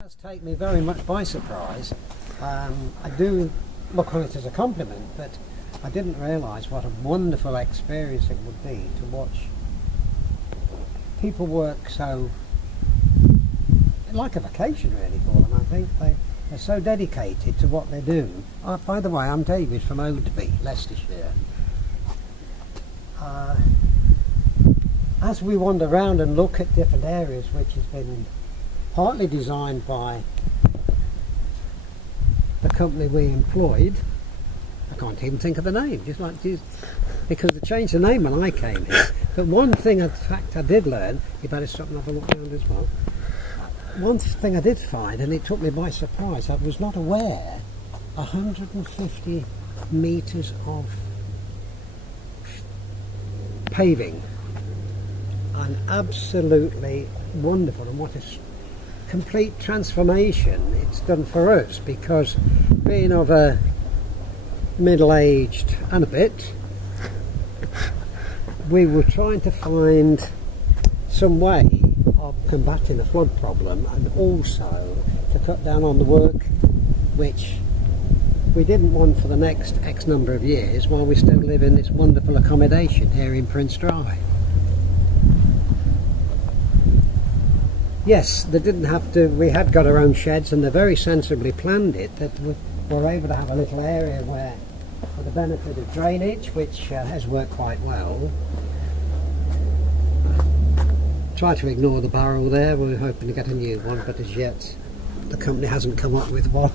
It does take me very much by surprise. I do look on it as a compliment, but I didn't realise what a wonderful experience it would be to watch people work so, like a vacation really for them. I think they're so dedicated to what they do. By the way, I'm David from Oadby, Leicestershire. As we wander around and look at different areas, which has been partly designed by the company we employed, I can't even think of the name, because they changed the name when I came here. But one thing, in fact, I did learn, you better stop and have a look around as well. One thing I did find, and it took me by surprise, I was not aware, 150 metres of paving, and absolutely wonderful, and what a complete transformation it's done for us, because being of a middle-aged and a bit, we were trying to find some way of combating the flood problem and also to cut down on the work which we didn't want for the next X number of years while we still live in this wonderful accommodation here in Prince Drive. Yes, they didn't have to, we had got our own sheds, and they very sensibly planned it that we were able to have a little area where, for the benefit of drainage, which has worked quite well. Try to ignore the barrel there, we were hoping to get a new one, but as yet the company hasn't come up with one.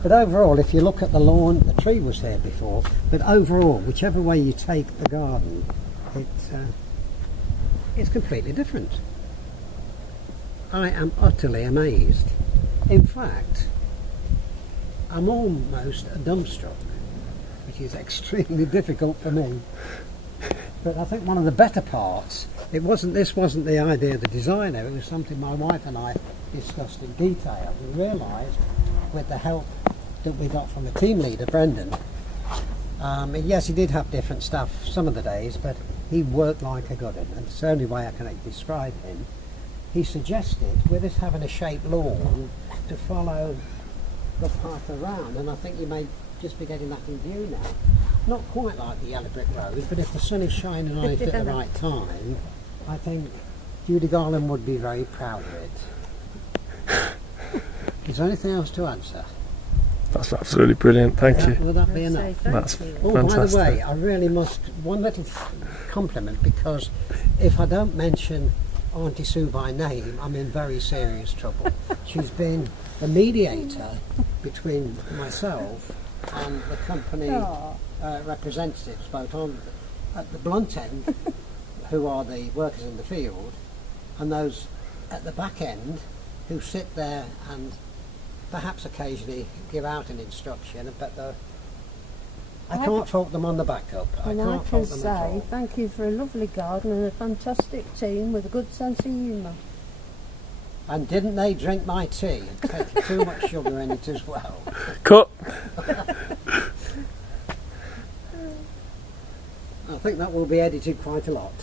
But overall, if you look at the lawn, the tree was there before, but overall, whichever way you take the garden, it's completely different. I am utterly amazed. In fact, I'm almost dumbstruck, which is extremely difficult for me. But I think one of the better parts, this wasn't the idea of the designer, it was something my wife and I discussed in detail. We realised, with the help that we got from the team leader, Brendan, yes, he did have different staff some of the days, but he worked like a good one, and it's the only way I can describe him. He suggested, with us having a shaped lawn, to follow the path around, and I think you may just be getting that in view now. Not quite like the yellow brick road, but if the sun is shining on it at the right time, I think Judy Garland would be very proud of it. Is there anything else to answer? That's absolutely brilliant, thank you. Will that be enough? That's fantastic. By the way, I really must, one little compliment, because if I don't mention Auntie Sue by name, I'm in very serious trouble. She's been the mediator between myself and the company representatives, both at the blunt end, who are the workers in the field, and those at the back end who sit there and perhaps occasionally give out an instruction, but I can't fault them on the backup. And I can say thank you for a lovely garden and a fantastic team with a good sense of humour. And didn't they drink my tea and take too much sugar in it as well? Cut! I think that will be edited quite a lot.